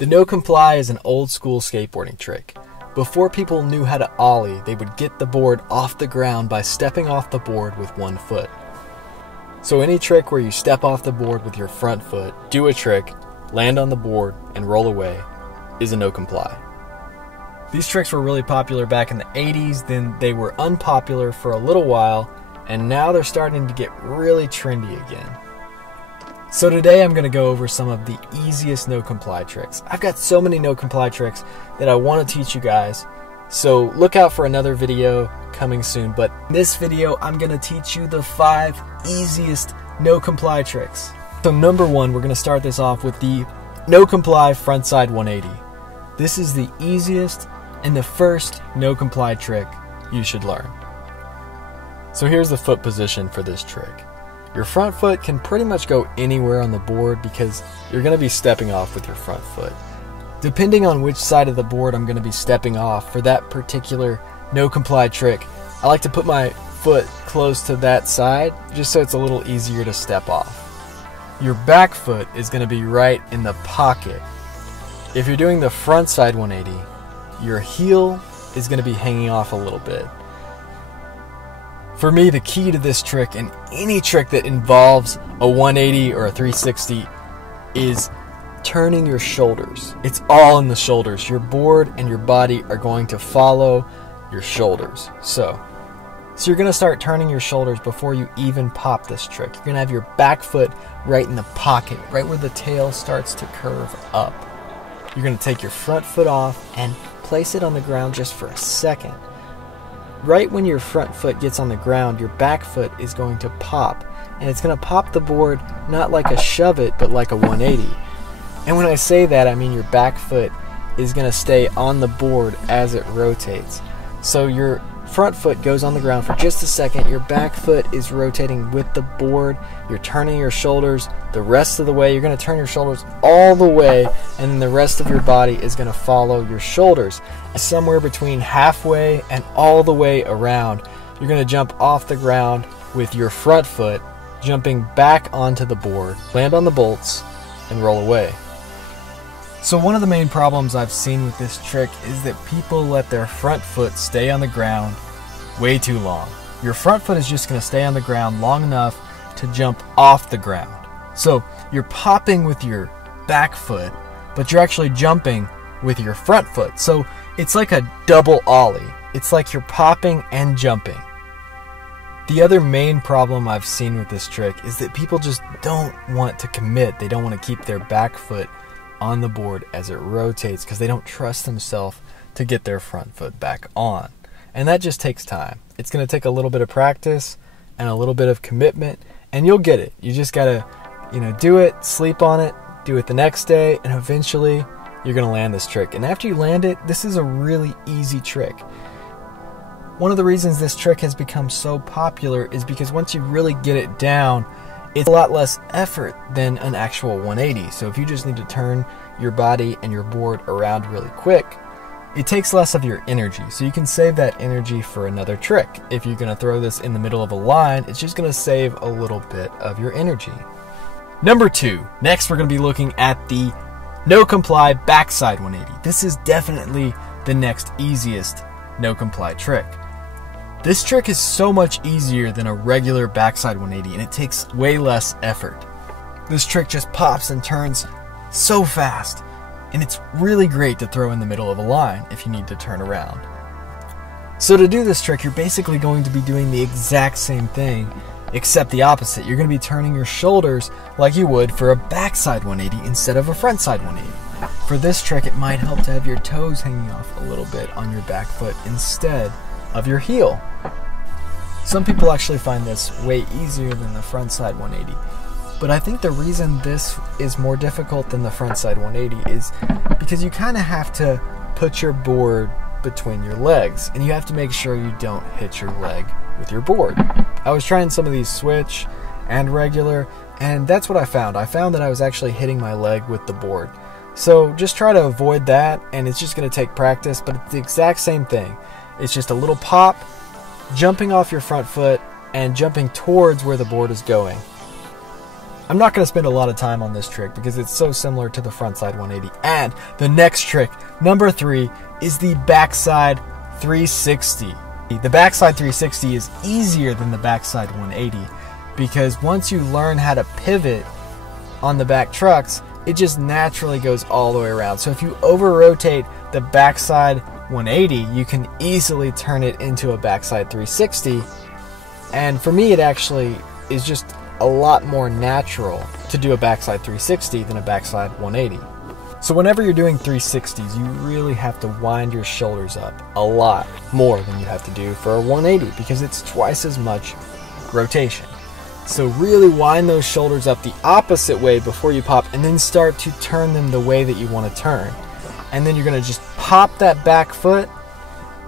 The no comply is an old school skateboarding trick. Before people knew how to ollie, they would get the board off the ground by stepping off the board with one foot. So any trick where you step off the board with your front foot, do a trick, land on the board, and roll away is a no comply. These tricks were really popular back in the 80s, then they were unpopular for a little while, and now they're starting to get really trendy again. So today I'm going to go over some of the easiest no comply tricks. I've got so many no comply tricks that I want to teach you guys, so look out for another video coming soon. But in this video I'm going to teach you the 5 easiest no comply tricks. So number 1, we're going to start this off with the no comply frontside 180. This is the easiest and the first no comply trick you should learn. So here's the foot position for this trick. Your front foot can pretty much go anywhere on the board because you're going to be stepping off with your front foot. Depending on which side of the board I'm going to be stepping off for that particular no comply trick, I like to put my foot close to that side just so it's a little easier to step off. Your back foot is going to be right in the pocket. If you're doing the front side 180, your heel is going to be hanging off a little bit. For me, the key to this trick and any trick that involves a 180 or a 360 is turning your shoulders. It's all in the shoulders. Your board and your body are going to follow your shoulders. So you're going to start turning your shoulders before you even pop this trick. You're going to have your back foot right in the pocket, right where the tail starts to curve up. You're going to take your front foot off and place it on the ground just for a second. Right when your front foot gets on the ground, your back foot is going to pop, and it's going to pop the board not like a shove it, but like a 180. And when I say that, I mean your back foot is going to stay on the board as it rotates. So your front foot goes on the ground for just a second, your back foot is rotating with the board, you're turning your shoulders the rest of the way, you're going to turn your shoulders all the way, and then the rest of your body is going to follow your shoulders. Somewhere between halfway and all the way around, you're going to jump off the ground with your front foot, jumping back onto the board, land on the bolts, and roll away. So one of the main problems I've seen with this trick is that people let their front foot stay on the ground way too long. Your front foot is just going to stay on the ground long enough to jump off the ground. So you're popping with your back foot, but you're actually jumping with your front foot. So it's like a double ollie. It's like you're popping and jumping. The other main problem I've seen with this trick is that people just don't want to commit. They don't want to keep their back foot on the board as it rotates because they don't trust themselves to get their front foot back on. And that just takes time. It's going to take a little bit of practice and a little bit of commitment, and you'll get it. You just got to, do it, sleep on it, do it the next day, and eventually you're going to land this trick. And after you land it, this is a really easy trick. One of the reasons this trick has become so popular is because once you really get it down, it's a lot less effort than an actual 180. So if you just need to turn your body and your board around really quick, it takes less of your energy. So you can save that energy for another trick. If you're going to throw this in the middle of a line, it's just going to save a little bit of your energy. Number 2. Next, we're going to be looking at the no comply backside 180. This is definitely the next easiest no comply trick. This trick is so much easier than a regular backside 180, and it takes way less effort. This trick just pops and turns so fast, and it's really great to throw in the middle of a line if you need to turn around. So to do this trick, you're basically going to be doing the exact same thing, except the opposite. You're going to be turning your shoulders like you would for a backside 180 instead of a frontside 180. For this trick, it might help to have your toes hanging off a little bit on your back foot instead of your heel. Some people actually find this way easier than the frontside 180, but I think the reason this is more difficult than the frontside 180 is because you kind of have to put your board between your legs, and you have to make sure you don't hit your leg with your board. I was trying some of these switch and regular, and that's what I found. I found that I was actually hitting my leg with the board. So just try to avoid that, and it's just going to take practice, but it's the exact same thing. It's just a little pop, jumping off your front foot, and jumping towards where the board is going. I'm not going to spend a lot of time on this trick because it's so similar to the frontside 180. And the next trick, number 3, is the backside 360. The backside 360 is easier than the backside 180 because once you learn how to pivot on the back trucks, it just naturally goes all the way around. So if you over-rotate the backside 180, you can easily turn it into a backside 360. And for me, it actually is just a lot more natural to do a backside 360 than a backside 180. So whenever you're doing 360s, you really have to wind your shoulders up a lot more than you have to do for a 180 because it's twice as much rotation. So really wind those shoulders up the opposite way before you pop, and then start to turn them the way that you want to turn. And then you're going to just pop that back foot,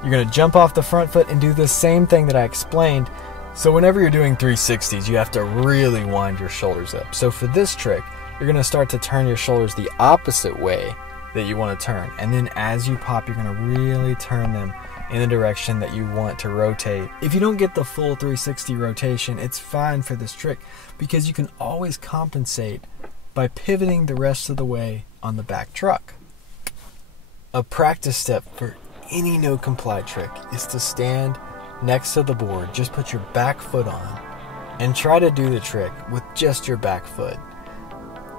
you're going to jump off the front foot and do the same thing that I explained. So whenever you're doing 360s, you have to really wind your shoulders up. So for this trick, you're going to start to turn your shoulders the opposite way that you want to turn. And then as you pop, you're going to really turn them in the direction that you want to rotate. If you don't get the full 360 rotation, it's fine for this trick because you can always compensate by pivoting the rest of the way on the back truck. A practice step for any no comply trick is to stand next to the board, just put your back foot on and try to do the trick with just your back foot.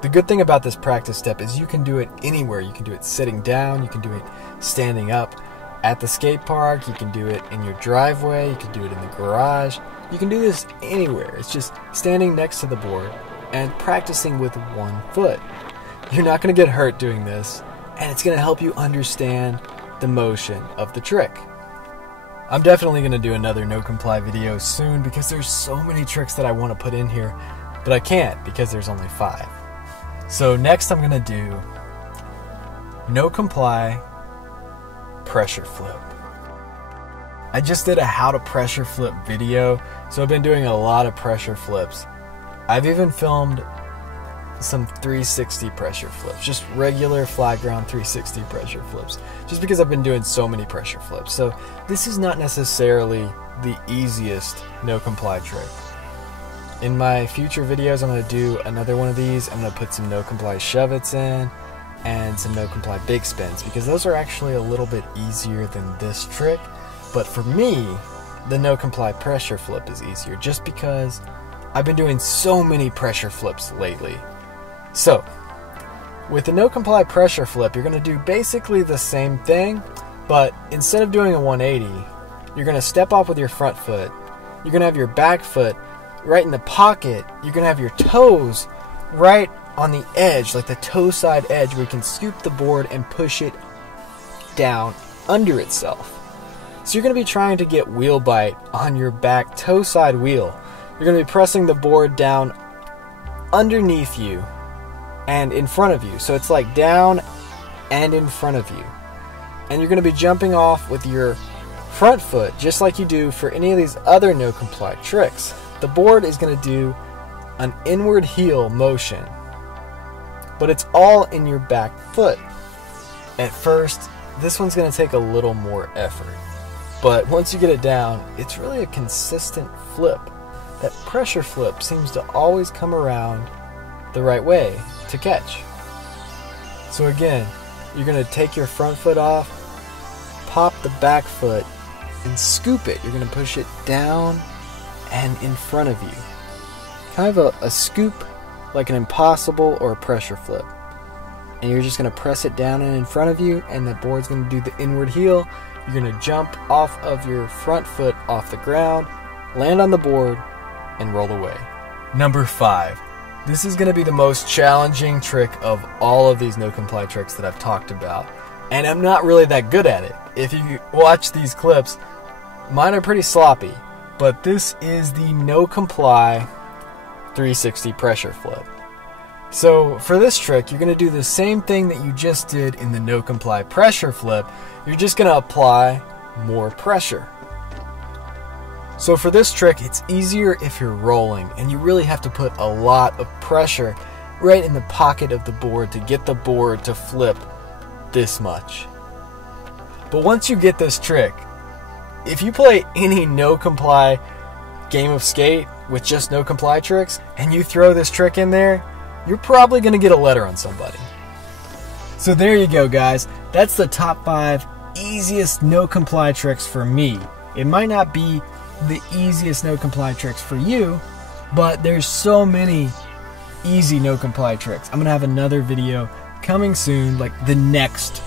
The good thing about this practice step is you can do it anywhere. You can do it sitting down, you can do it standing up at the skate park, you can do it in your driveway, you can do it in the garage. You can do this anywhere. It's just standing next to the board and practicing with one foot. You're not going to get hurt doing this, and it's going to help you understand the motion of the trick. I'm definitely going to do another no comply video soon because there's so many tricks that I want to put in here, but I can't because there's only 5. So next I'm going to do no comply pressure flip. I just did a how to pressure flip video, so I've been doing a lot of pressure flips. I've even filmed some 360 pressure flips, just regular flat ground 360 pressure flips, just because I've been doing so many pressure flips. So this is not necessarily the easiest no comply trick. In my future videos, I'm going to do another one of these. I'm going to put some no comply shove-its in and some no comply big spins because those are actually a little bit easier than this trick. But for me, the no comply pressure flip is easier just because I've been doing so many pressure flips lately. So, with the no comply pressure flip, you're going to do basically the same thing, but instead of doing a 180, you're going to step off with your front foot. You're going to have your back foot right in the pocket. You're going to have your toes right on the edge, like the toe side edge, where you can scoop the board and push it down under itself. So you're going to be trying to get wheel bite on your back toe side wheel. You're going to be pressing the board down underneath you and in front of you. So it's like down and in front of you. And you're going to be jumping off with your front foot just like you do for any of these other no comply tricks. The board is going to do an inward heel motion, but it's all in your back foot. At first, this one's going to take a little more effort, but once you get it down, it's really a consistent flip. That pressure flip seems to always come around the right way to catch. So again, you're going to take your front foot off, pop the back foot, and scoop it. You're going to push it down and in front of you. Kind of a scoop, like an impossible or a pressure flip. And you're just going to press it down and in front of you, and the board's going to do the inward heel. You're going to jump off of your front foot off the ground, land on the board, and roll away. Number 5. This is going to be the most challenging trick of all of these no comply tricks that I've talked about. And I'm not really that good at it. If you watch these clips, mine are pretty sloppy. But this is the no comply 360 pressure flip. So for this trick, you're going to do the same thing that you just did in the no comply pressure flip. You're just going to apply more pressure. So for this trick, it's easier if you're rolling, and you really have to put a lot of pressure right in the pocket of the board to get the board to flip this much. But once you get this trick, if you play any no comply game of skate with just no comply tricks, and you throw this trick in there, you're probably going to get a letter on somebody. So there you go, guys. That's the top 5 easiest no comply tricks for me. It might not be the easiest no comply tricks for you, but there's so many easy no comply tricks. I'm gonna have another video coming soon, like the next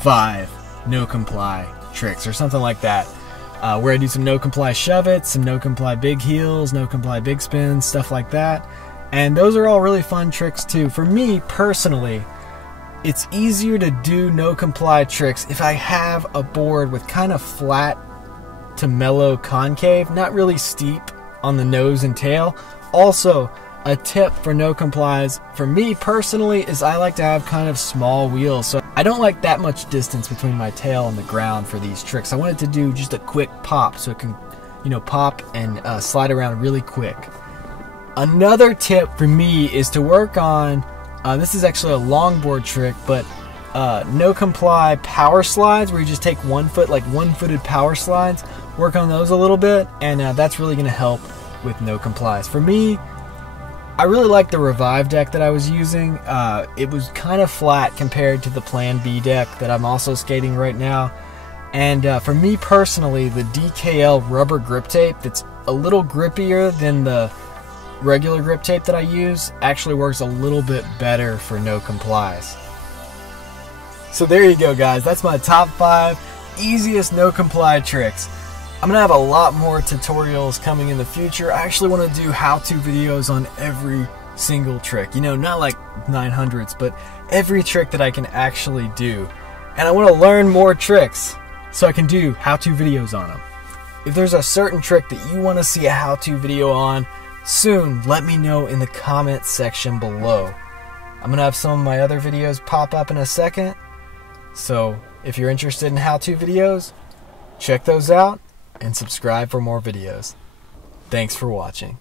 5 no comply tricks or something like that, where I do some no comply shove it, some no comply big heels, no comply big spins, stuff like that. And those are all really fun tricks too. For me personally, it's easier to do no comply tricks if I have a board with kind of flat to mellow concave, not really steep on the nose and tail. Also, a tip for no complies for me personally is I like to have kind of small wheels, so I don't like that much distance between my tail and the ground for these tricks. I want it to do just a quick pop so it can, you know, pop and slide around really quick. Another tip for me is to work on, this is actually a longboard trick, but no comply power slides, where you just take 1 foot, like 1-footed power slides. Work on those a little bit, and that's really going to help with no complies. For me, I really like the Revive deck that I was using. It was kind of flat compared to the Plan B deck that I'm also skating right now. And for me personally, the DKL rubber grip tape that's a little grippier than the regular grip tape that I use actually works a little bit better for no complies. So there you go, guys. That's my top 5 easiest no comply tricks. I'm gonna have a lot more tutorials coming in the future. I actually want to do how-to videos on every single trick. You know, not like 900s, but every trick that I can actually do. And I want to learn more tricks so I can do how-to videos on them. If there's a certain trick that you want to see a how-to video on soon, let me know in the comments section below. I'm gonna have some of my other videos pop up in a second. So if you're interested in how-to videos, check those out and subscribe for more videos. Thanks for watching.